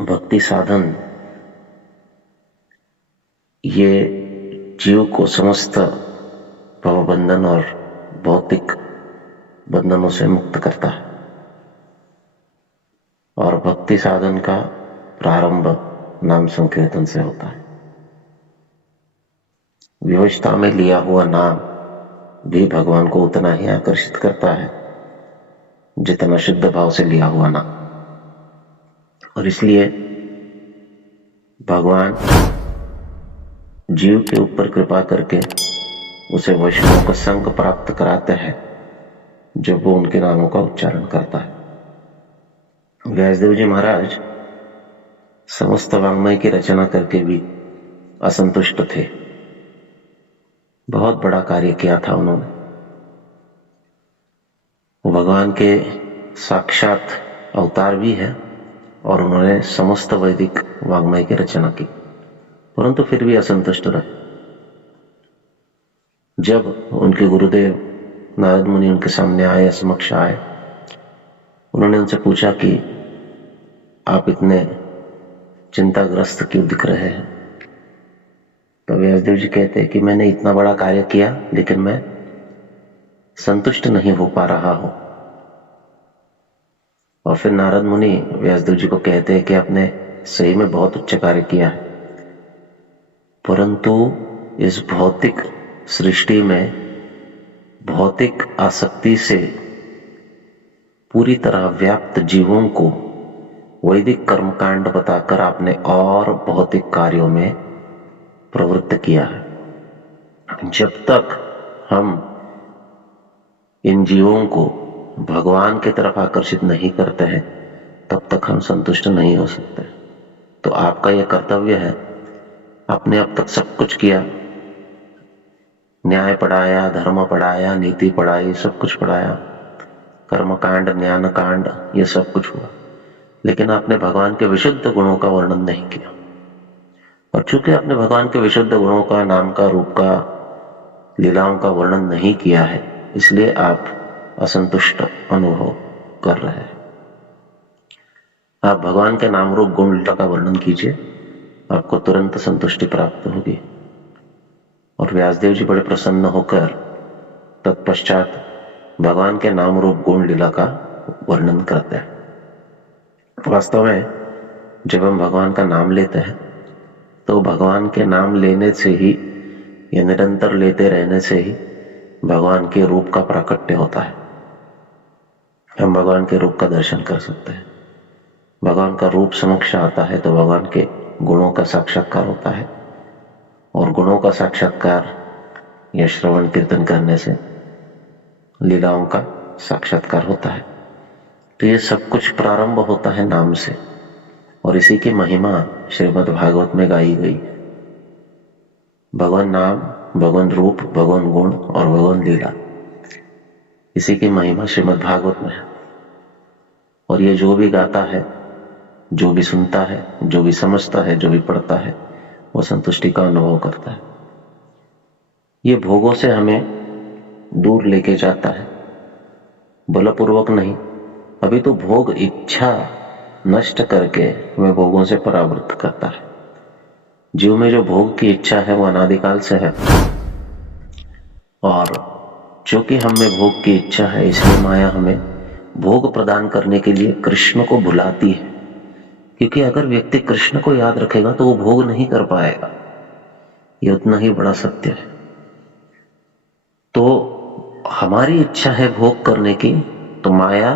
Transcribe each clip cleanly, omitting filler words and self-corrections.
भक्ति साधन ये जीव को समस्त भवबंधन और भौतिक बंधनों से मुक्त करता है। और भक्ति साधन का प्रारंभ नाम संकीर्तन से होता है। विवशता में लिया हुआ नाम भी भगवान को उतना ही आकर्षित करता है जितना शुद्ध भाव से लिया हुआ नाम। और इसलिए भगवान जीव के ऊपर कृपा करके उसे वैष्णव का संग प्राप्त कराते हैं जब वो उनके नामों का उच्चारण करता है। व्यासदेव जी महाराज समस्त वाङ्मय की रचना करके भी असंतुष्ट थे। बहुत बड़ा कार्य किया था उन्होंने। वो भगवान के साक्षात अवतार भी है और उन्होंने समस्त वैदिक वाङ्मय की रचना की, परंतु फिर भी असंतुष्ट रहे। जब उनके गुरुदेव नारद मुनि उनके सामने आए, समक्ष आए, उन्होंने उनसे पूछा कि आप इतने चिंताग्रस्त क्यों दिख रहे हैं। तो व्यासदेव जी कहते हैं कि मैंने इतना बड़ा कार्य किया लेकिन मैं संतुष्ट नहीं हो पा रहा हूं। और फिर नारद मुनि व्यासदेव जी को कहते हैं कि आपने सही में बहुत उच्च कार्य किया है, परंतु इस भौतिक सृष्टि में भौतिक आसक्ति से पूरी तरह व्याप्त जीवों को वैदिक कर्मकांड बताकर आपने और भौतिक कार्यों में प्रवृत्त किया है। जब तक हम इन जीवों को भगवान की तरफ आकर्षित नहीं करते हैं तब तक हम संतुष्ट नहीं हो सकते। तो आपका यह कर्तव्य है। आपने अब तक सब कुछ किया, न्याय पढ़ाया, धर्म पढ़ाया, नीति पढ़ाई, सब कुछ पढ़ाया, कर्मकांड, ज्ञान कांड, ये सब कुछ हुआ, लेकिन आपने भगवान के विशुद्ध गुणों का वर्णन नहीं किया। और चूंकि आपने भगवान के विशुद्ध गुणों का, नाम का, रूप का, लीलाओं का वर्णन नहीं किया है, इसलिए आप असंतुष्ट अनुभव कर रहे हैं। आप भगवान के नाम रूप गुण लीला का वर्णन कीजिए, आपको तुरंत संतुष्टि प्राप्त होगी। और व्यासदेव जी बड़े प्रसन्न होकर तत्पश्चात भगवान के नाम रूप गुण लीला का वर्णन करते हैं। वास्तव में जब हम भगवान का नाम लेते हैं तो भगवान के नाम लेने से ही या निरंतर लेते रहने से ही भगवान के रूप का प्राकट्य होता है। हम भगवान के रूप का दर्शन कर सकते हैं। भगवान का रूप समक्ष आता है तो भगवान के गुणों का साक्षात्कार होता है, और गुणों का साक्षात्कार या श्रवण कीर्तन करने से लीलाओं का साक्षात्कार होता है। तो ये सब कुछ प्रारंभ होता है नाम से, और इसी की महिमा श्रीमद् भागवत में गाई गई। भगवान नाम, भगवान रूप, भगवान गुण और भगवान लीला, इसी की महिमा श्रीमद् भागवत में है। और ये जो भी गाता है, जो भी सुनता है, जो भी समझता है, जो भी पढ़ता है, वो संतुष्टि का अनुभव करता है। ये भोगों से हमें दूर लेके जाता है, बलपूर्वक नहीं। अभी तो भोग इच्छा नष्ट करके हमें भोगों से परावृत्त करता है। जीव में जो भोग की इच्छा है वो अनादिकाल से है, और चूंकि हमें भोग की इच्छा है इसलिए माया हमें भोग प्रदान करने के लिए कृष्ण को भुलाती है। क्योंकि अगर व्यक्ति कृष्ण को याद रखेगा तो वो भोग नहीं कर पाएगा, ये उतना ही बड़ा सत्य है। तो हमारी इच्छा है भोग करने की, तो माया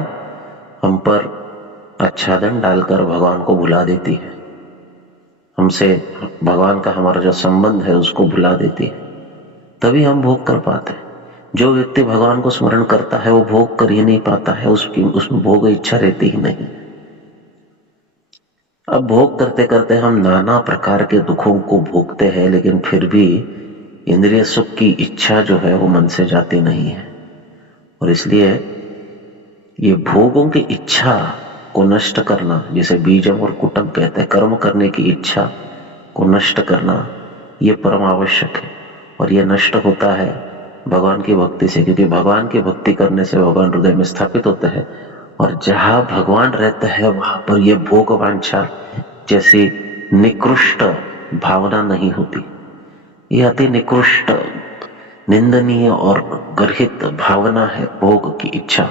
हम पर आच्छादन डालकर भगवान को भुला देती है। हमसे भगवान का हमारा जो संबंध है उसको भुला देती है, तभी हम भोग कर पाते हैं। जो व्यक्ति भगवान को स्मरण करता है वो भोग कर ही नहीं पाता है, उसमें भोग इच्छा रहती ही नहीं। अब भोग करते करते हम नाना प्रकार के दुखों को भोगते हैं, लेकिन फिर भी इंद्रिय सुख की इच्छा जो है वो मन से जाती नहीं है। और इसलिए ये भोगों की इच्छा को नष्ट करना, जिसे बीजम और कुटम कहते हैं, कर्म करने की इच्छा को नष्ट करना, ये परम आवश्यक है। और ये नष्ट होता है भगवान की भक्ति से, क्योंकि भगवान की भक्ति करने से भगवान हृदय में स्थापित होते हैं, और जहां भगवान रहते हैं वहां पर ये भोग वांछा जैसी निकृष्ट भावना नहीं होती। ये अति निकृष्ट, निंदनीय और गर्हित भावना है भोग की इच्छा।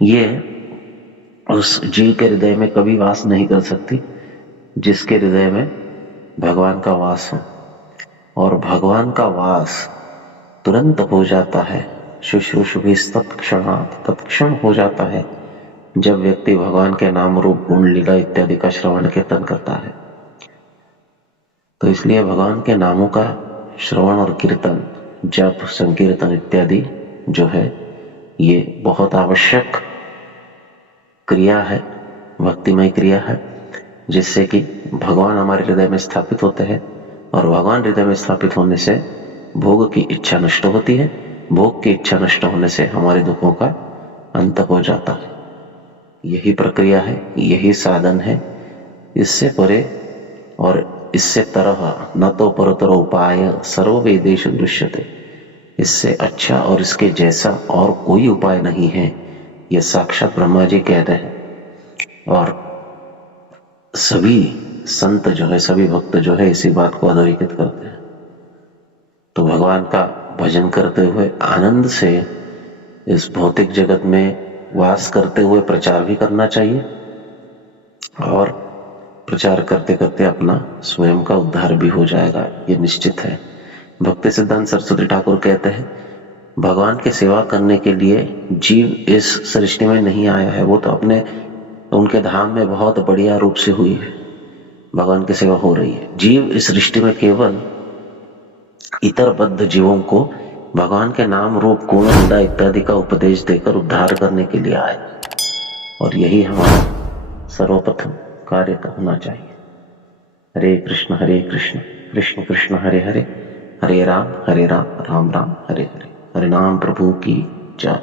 ये उस जीव के हृदय में कभी वास नहीं कर सकती जिसके हृदय में भगवान का वास हो। और भगवान का वास तुरंत हो जाता है, शुश्रूषुभिस्तत्क्षणात्, तत्क्षण हो जाता है जब व्यक्ति भगवान के नाम रूप गुण लीला इत्यादि का श्रवण कीर्तन करता है। तो इसलिए भगवान के नामों का श्रवण और कीर्तन, जप, संकीर्तन इत्यादि जो है ये बहुत आवश्यक क्रिया है, भक्तिमय क्रिया है, जिससे कि भगवान हमारे हृदय में स्थापित होते हैं। और भगवान हृदय में स्थापित होने से भोग की इच्छा नष्ट होती है। भोग की इच्छा नष्ट होने से हमारे दुखों का अंत हो जाता है। यही प्रक्रिया है, यही साधन है। इससे परे और इससे तरह न तो परतर उपाय सर्व वेदेश दृश्यते, इससे अच्छा और इसके जैसा और कोई उपाय नहीं है, यह साक्षात ब्रह्मा जी कहते हैं। और सभी संत जो है, सभी भक्त जो है इसी बात को अधोरेखित करते हैं। तो भगवान का भजन करते हुए आनंद से इस भौतिक जगत में वास करते हुए प्रचार भी करना चाहिए, और प्रचार करते करते अपना स्वयं का उद्धार भी हो जाएगा, ये निश्चित है। भक्ति सिद्धांत सरस्वती ठाकुर कहते हैं, भगवान की सेवा करने के लिए जीव इस सृष्टि में नहीं आया है, वो तो अपने उनके धाम में बहुत बढ़िया रूप से हुई है, भगवान की सेवा हो रही है। जीव इस सृष्टि में केवल इतर बद्ध जीवों को भगवान के नाम रूप गुण लीला इत्यादि का उपदेश देकर उद्धार करने के लिए आए, और यही हमारा सर्वप्रथम कार्य होना चाहिए। हरे कृष्ण कृष्ण कृष्ण हरे हरे, हरे राम राम राम हरे हरे। हरे नाम प्रभु की जय।